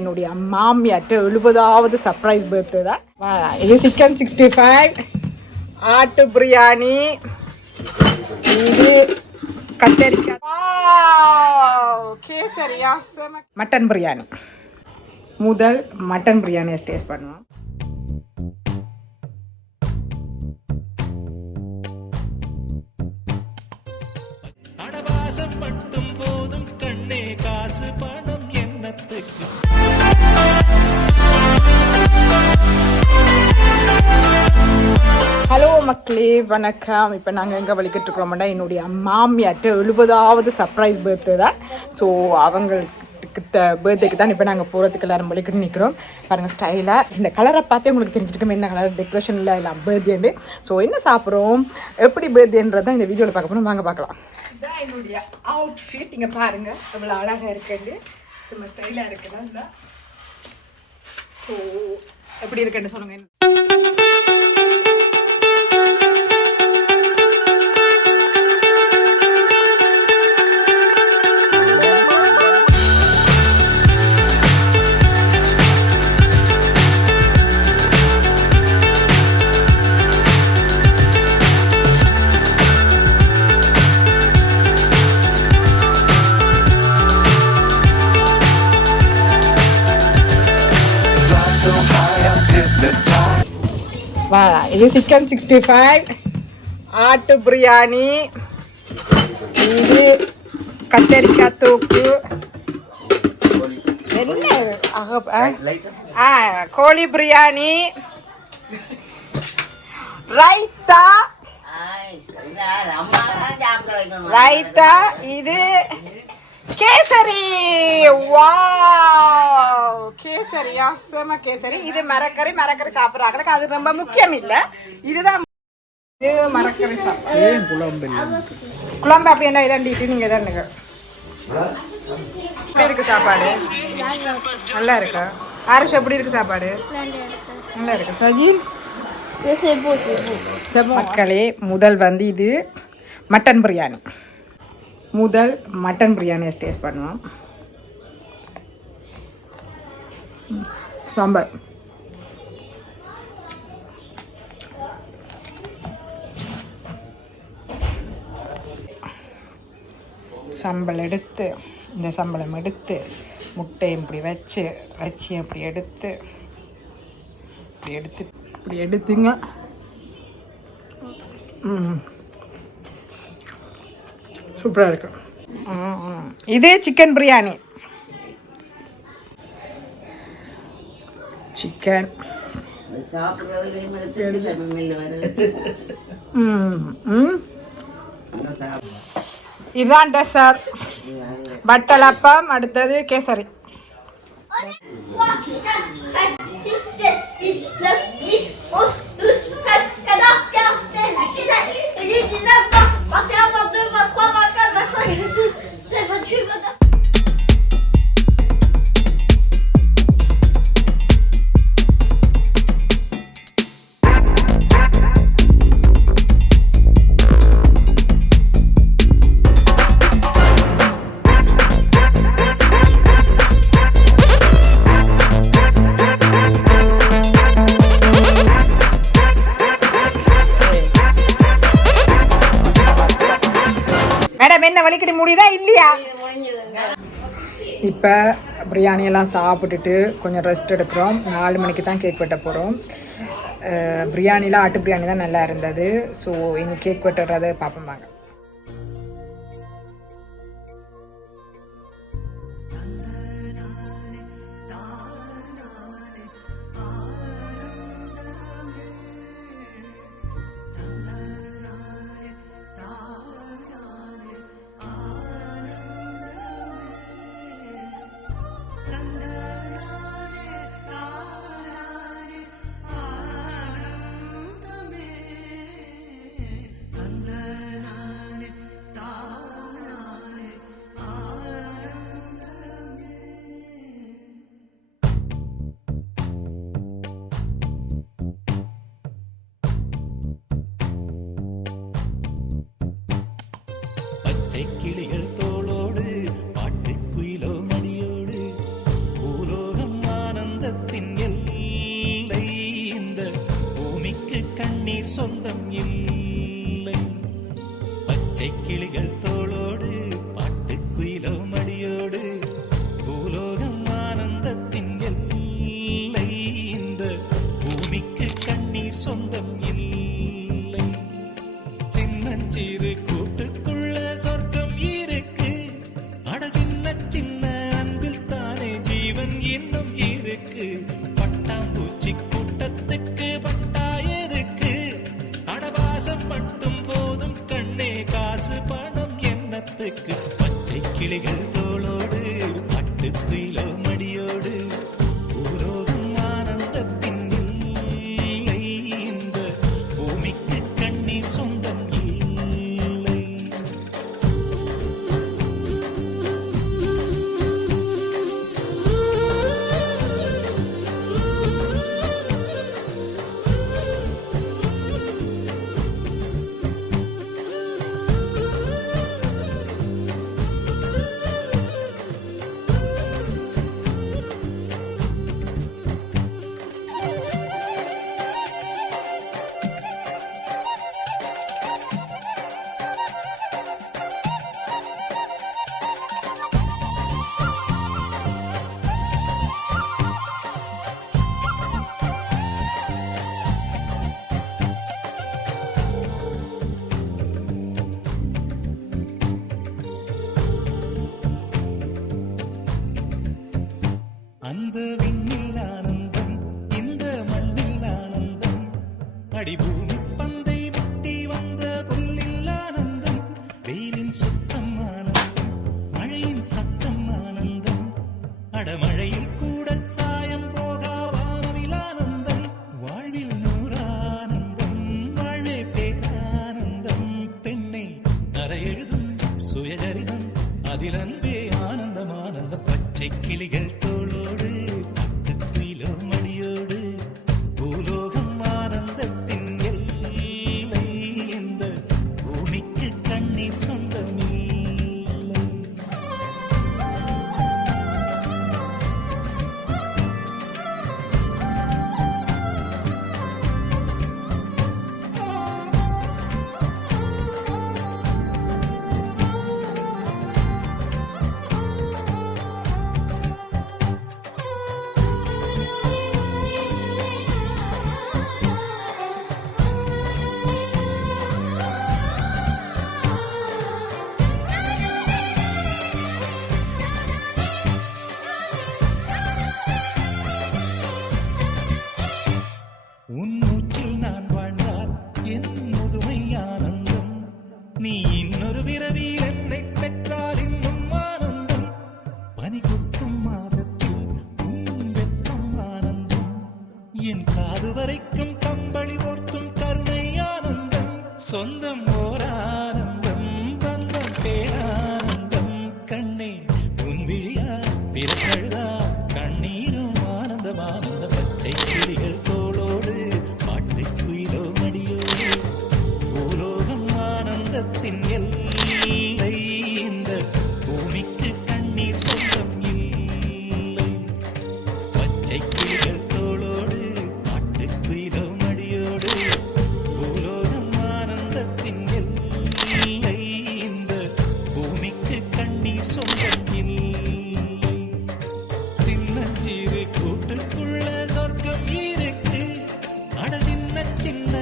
என்னுடைய மாமியார்ட்ட 70வது surprise birthday தான். இது சிக்கன் 65, ஆட்டு பிரியாணி, இது கத்தரிக்காய், கேசரியா, மட்டன் பிரியாணி. முதல் மட்டன் பிரியாணியை டேஸ்ட் பண்ணுவோம். மட்டும் போதும் கண்ணே காசு பணம் என்னத்துக்கு. ஹலோ மக்களே, வணக்கம். இப்போ நாங்கள் எங்கே வலிக்கிட்டு இருக்கிறோம்னா என்னுடைய மாமியார்ட்ட 70வது சர்ப்ரைஸ் பர்த்டே தான். ஸோ அவங்கக்கிட்ட பர்த்டேக்கு தான் இப்போ நாங்கள் போகிறதுக்கு எல்லாரும் வலிக்கிட்டு நிற்கிறோம். பாருங்கள் ஸ்டைலாக இந்த கலரை பார்த்தே உங்களுக்கு தெரிஞ்சிருக்கோம் என்ன கலர் டெக்கரேஷனில் எல்லாம் பர்த்டேன்னு. ஸோ என்ன சாப்பிட்றோம், எப்படி பர்த்டேன்றதான் இந்த வீடியோவில் பார்க்க போகிறோம். வாங்க பார்க்கலாம். இதுதான் என்னுடைய அவுட்ஃபிட். இங்கே பாருங்கள் எவ்வளோ அழகாக இருக்குது, சும்மா ஸ்டைலாக இருக்குதா இல்லை. ஸோ எப்படி இருக்குன்னு சொல்லுங்கள். இது சிக்கன் 65, ஆட்டு பிரியாணி, இது கத்தரிக்காய் தூக்கு, கோழி பிரியாணி, ரைத்தா, இது கேசரி. வாவ், கேசரியா, செம கேசரி. இது மரக்கறி சாப்பிட்றாங்களுக்கு அது ரொம்ப முக்கியம் இல்லை. இதுதான் இது மரக்கறி சாப்பிடு. குழம்பு அப்படி என்ன இதாண்டிட்டு நீங்கள் தானுங்க. எப்படி இருக்கு சாப்பாடு? நல்லா இருக்கா? ஆரிஷ் எப்படி இருக்கு சாப்பாடு? நல்லா இருக்கு. சஜீன் மக்களே, முதல் இது மட்டன் பிரியாணி. முதல் மட்டன் பிரியாணியை டேஸ்ட் பண்ணுவோம். சாம்பார், சம்பளம் எடுத்து, இந்த சம்பளம் எடுத்து முட்டையும் இப்படி வச்சு அப்படி எடுத்துங்க. சூப்பராக இருக்கு. இது சிக்கன் பிரியாணி. சிக்கன் இதுதான் டெசர்ட். வட்டலப்பம், அடுத்தது கேசரி. மேடம் என்ன வலிக்கடி முடியுதா இல்லையா? இப்போ பிரியாணியெல்லாம் சாப்பிட்டுட்டு கொஞ்சம் ரெஸ்ட் எடுக்கிறோம். 4 மணிக்கு தான் கேக் வெட்ட போகிறோம். பிரியாணியில் ஆட்டு பிரியாணி தான் நல்லா இருந்தது. ஸோ இங்கே கேக் வெட்டுறதை பார்ப்போம். இன்னும் இருக்கு. பட்டாம்பூச்சி கூட்டத்துக்கு பட்டா எதுக்கு? அடவாசம் மட்டும் போதும் கண்ணே, காசு பணம் என்னத்துக்கு? பச்சை கிளிகள் தோளோடு பட்டு குயிலோ மடியோடு பூலோகம் ஆனந்தத்தின் இல்லை. இந்த பூமிக்கு கண்ணீர் சொந்தம் இல்லை. அந்த விண்ணில் ஆனந்தம், இந்த மண்ணில் ஆனந்தம், அடிபூமி பந்தை விட்டி வந்த புல்லில் ஆனந்தம். வெயிலின் சுத்தம் ஆனந்தம், மழையின் சத்தம் ஆனந்தம், அடமழையில் கூட சாயம் போகா வானவில் ஆனந்தம். வாழ்வில் நூறானந்தம், வாழ்வே பேரானந்தம். பெண்ணை அறை எழுதும் சுயசரிதம், அதில் அன்பே ஆனந்தம் ஆனந்தம். பச்சை கிளிகள் தோளோடு பட்டு குயிலோ மடியோடு பூலோகம் ஆனந்தத்தின் எல்லை. இந்த பூமிக்கு கண்ணீர் சொந்தமில்லை. உன் மூச்சில் நான் வாழ்ந்தால் என் முதுமை ஆனந்தம். நீ இன்னொரு பிறவியில் என்னை பெற்றால் இன்னும் ஆனந்தம். பனி கொட்டும் மாதத்தில் உன் வெப்பம் ஆனந்தம். என் காது வரைக்கும் கம்பளி போர்த்தும் கருணை ஆனந்தம். சொந்தம் ஓர் ஆனந்தம், பந்தம் பேரானந்தம். கண்ணே உன் விழியா பிறந்தழுதா கண்ணீரும் ஆனந்தம் ஆனந்த. பச்சை கிளிகள் தோளோடு பாட்டு குயிலோ மடியோடு பூலோகம் ஆனந்தத்தின் எல்லை. இந்த பூமிக்கு கண்ணீர் சொந்தம் இல்லை. பச்சை கிளிகள் தோளோடு பாட்டு குயிலோ மடியோடு பூலோகம் ஆனந்தத்தின் எல்லை. இந்த பூமிக்கு கண்ணீர் சொந்தம் இல்லை. சின்னஞ்சிறு கூட்டுக்குள்ள சொர்க்கம் இருக்கு. அட சின்ன சின்ன